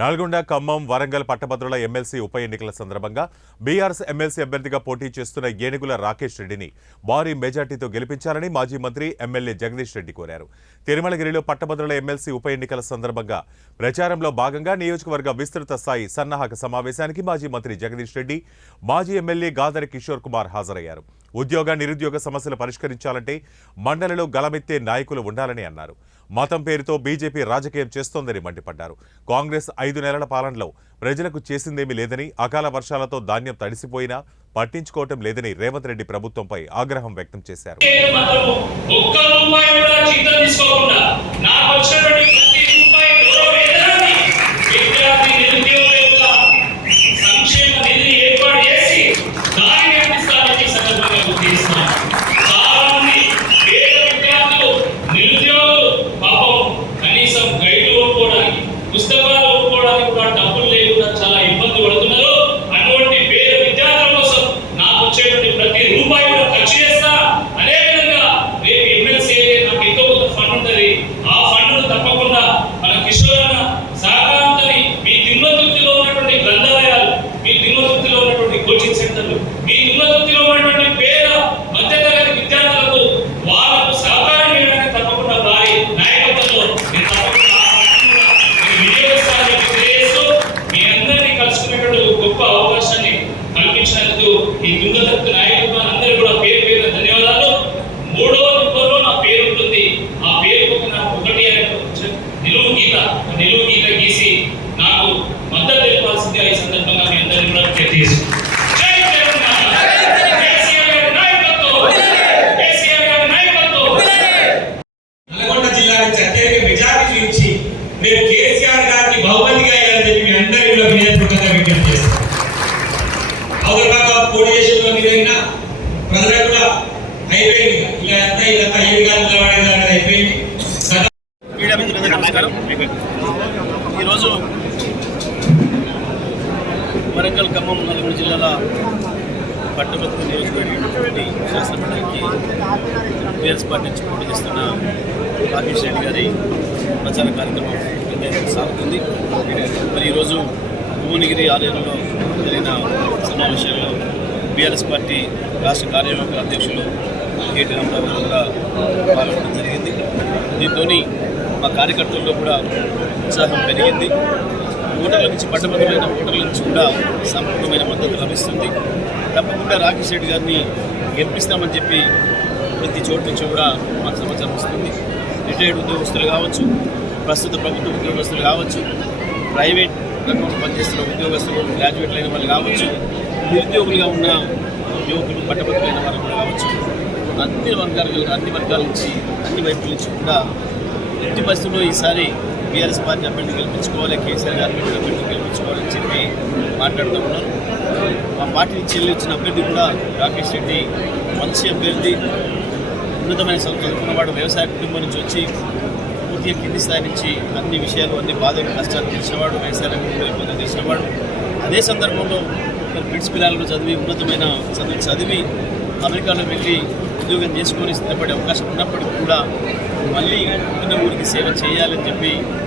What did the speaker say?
నల్గొండ, ఖమ్మం, వరంగల్ పట్టభద్రుల ఎమ్మెల్సీ ఉప ఎన్నికల సందర్భంగా బీఆర్ఎస్ ఎమ్మెల్సీ అభ్యర్థిగా పోటీ చేస్తున్న ఏనుగుల రాకేష్ రెడ్డిని భారీ మెజార్టీతో గెలిపించాలని మాజీ మంత్రి ఎమ్మెల్యే జగదీష్ రెడ్డి కోరారు. తిరుమలగిరిలో పట్టభద్రుల ఎమ్మెల్సీ ఉప ఎన్నికల సందర్భంగా ప్రచారంలో భాగంగా నియోజకవర్గ విస్తృత స్థాయి సన్నాహక సమావేశానికి మాజీ మంత్రి జగదీష్ రెడ్డి, మాజీ ఎమ్మెల్యే గాదరి కిషోర్ కుమార్ హాజరయ్యారు. ఉద్యోగ, నిరుద్యోగ సమస్యలు పరిష్కరించాలంటే మండలిలో గలమెత్తే నాయకులు ఉండాలని అన్నారు. మతం పేరుతో బీజేపీ రాజకీయం చేస్తోందని మండిపడ్డారు. కాంగ్రెస్ 5 నెలల పాలనలో ప్రజలకు చేసిందేమీ లేదని, అకాల వర్షాలతో ధాన్యం తడిసిపోయినా పట్టించుకోవటం లేదని రేవంత్ రెడ్డి ప్రభుత్వంపై ఆగ్రహం వ్యక్తం చేశారు. పుస్తకాలు ఒప్పుకోవడానికి కూడా డబ్బులు లేకుండా చాలా ఇబ్బంది పడుతున్నారు. అటువంటి పేద విద్యార్థుల కోసం నాకు వచ్చేటువంటి ప్రతి రూపాయి కూడా ఖర్చు చేస్తా. అదే విధంగా రేపు ఎమ్మెల్సీ అయితే నాకు ఎంతో కొంత ఫండ్ ఉంటుంది. ఆ ఫండ్ను తప్పకుండా మన కిషోర్ అన్న సహకారంతో మీ తిమ్మతుర్తిలో ఉన్నటువంటి గ్రంథాలయాలు, మీ తిమ్మతుర్తిలో ఉన్నటువంటి కోచింగ్ సెంటర్లు, మీ తిమ్మతుర్తిలో ఉన్నటువంటి పేద మధ్యతరగతి విద్యార్థులకు వాళ్ళకు సహకారం చేయడానికి తప్పకుండా వారి నాయకత్వంలో నేను తప్పకుండా గొప్ప అవకాశాన్ని కల్పించినందుకు ఈ తుంగతుర్తి నాయకులు అందరూ కూడా పేరు పేరు ధన్యవాదాలు. 3వ నెంబర్లో నా పేరు ఉంటుంది. ఆ పేరు ఒకటి నిలువు గీత గీసి నాకు మద్దతు తెలిపాల్సిందిగా ఈ సందర్భంగా మీ అందరినీ కూడా తెలియజేస్తున్నాను. నల్గొండ జిల్లా నుంచి అత్యధిక మెజారిటీ నుంచి మీరు కేసీఆర్ గారికి బహుమతిగా ఇవ్వాలని చెప్పి మీ అందరినీ కూడా వినయపూర్వకంగా విజ్ఞప్తి చేస్తాను. పోటీ చేసేలో మీరైనా ప్రజలకు కూడా అయిపోయింది. ఇదంతా 7 గారు నిలబడేదాన్ని అయిపోయింది. మీడియా మిత్రులందరికీ నమస్కారం. ఈరోజు వరంగల్, ఖమ్మం, నల్గొండ జిల్లాల పట్టభద్రుల నియోజకవర్గం శాసనమండలికి బీఆర్ఎస్ పార్టీ నుంచి పోటీ చేస్తున్న రాకేష్ రెడ్డి గారి ప్రచార కార్యక్రమం సాగుతుంది. మరి ఈరోజు భువనగిరి ఆలయంలో జరిగిన సమావేశాల్లో బీఆర్ఎస్ పార్టీ రాష్ట్ర కార్యవర్గ అధ్యక్షులు కేటీ రామారావు గారు కూడా పాల్గొనడం జరిగింది. దీంతో మా కార్యకర్తల్లో కూడా ఉత్సాహం పెరిగింది. ఓటర్ల నుంచి, పట్టభద్రులైన ఓటర్ల నుంచి కూడా సంపూర్ణమైన మద్దతు లభిస్తుంది. తప్పకుండా రాకేష్ రెడ్డి గారిని గెలిపిస్తామని చెప్పి ప్రతి చోటు నుంచి కూడా మాకు సమాచారం వస్తుంది. రిటైర్డ్ ఉద్యోగస్తులు కావచ్చు, ప్రస్తుత ప్రభుత్వ ఉద్యోగస్తులు కావచ్చు, ప్రైవేట్ రంగంలో పనిచేస్తున్న ఉద్యోగస్తులు, గ్రాడ్యుయేట్లు అయిన వాళ్ళు కావచ్చు, నిరుద్యోగులుగా ఉన్న యువకులు, పట్టభద్రులైన వాళ్ళు కూడా కావచ్చు, అన్ని వర్గాల నుంచి, అన్ని వైపుల నుంచి కూడా ఎట్టి పరిస్థితుల్లో ఈసారి బీఆర్ఎస్ పార్టీ అభ్యర్థి గెలిపించుకోవాలి, కేసీఆర్ గారి అభ్యర్థి గెలిపించుకోవాలని చెప్పి మాట్లాడుతూ ఉన్నారు. మా పార్టీ నుంచి వెళ్ళి వచ్చిన అభ్యర్థి కూడా రాకేష్ రెడ్డి మంచి అభ్యర్థి, ఉన్నతమైన చదువుకున్నవాడు, వ్యవసాయ కుటుంబం నుంచి వచ్చి పూర్తిగా కింది స్థాయి నుంచి అన్ని విషయాలు, అన్ని బాధలు, కష్టాలు తెలిసినవాడు, వ్యవసాయ రంగంలో తెలిసినవాడు. అదే సందర్భంలో బ్రిటిష్ పిల్లలు చదివి, ఉన్నతమైన చదివి అమెరికాలో వెళ్ళి ఉద్యోగం చేసుకొని స్థిరపడే అవకాశం ఉన్నప్పటికీ కూడా మళ్ళీ పుట్టిన ఊరికి సేవ చేయాలని చెప్పి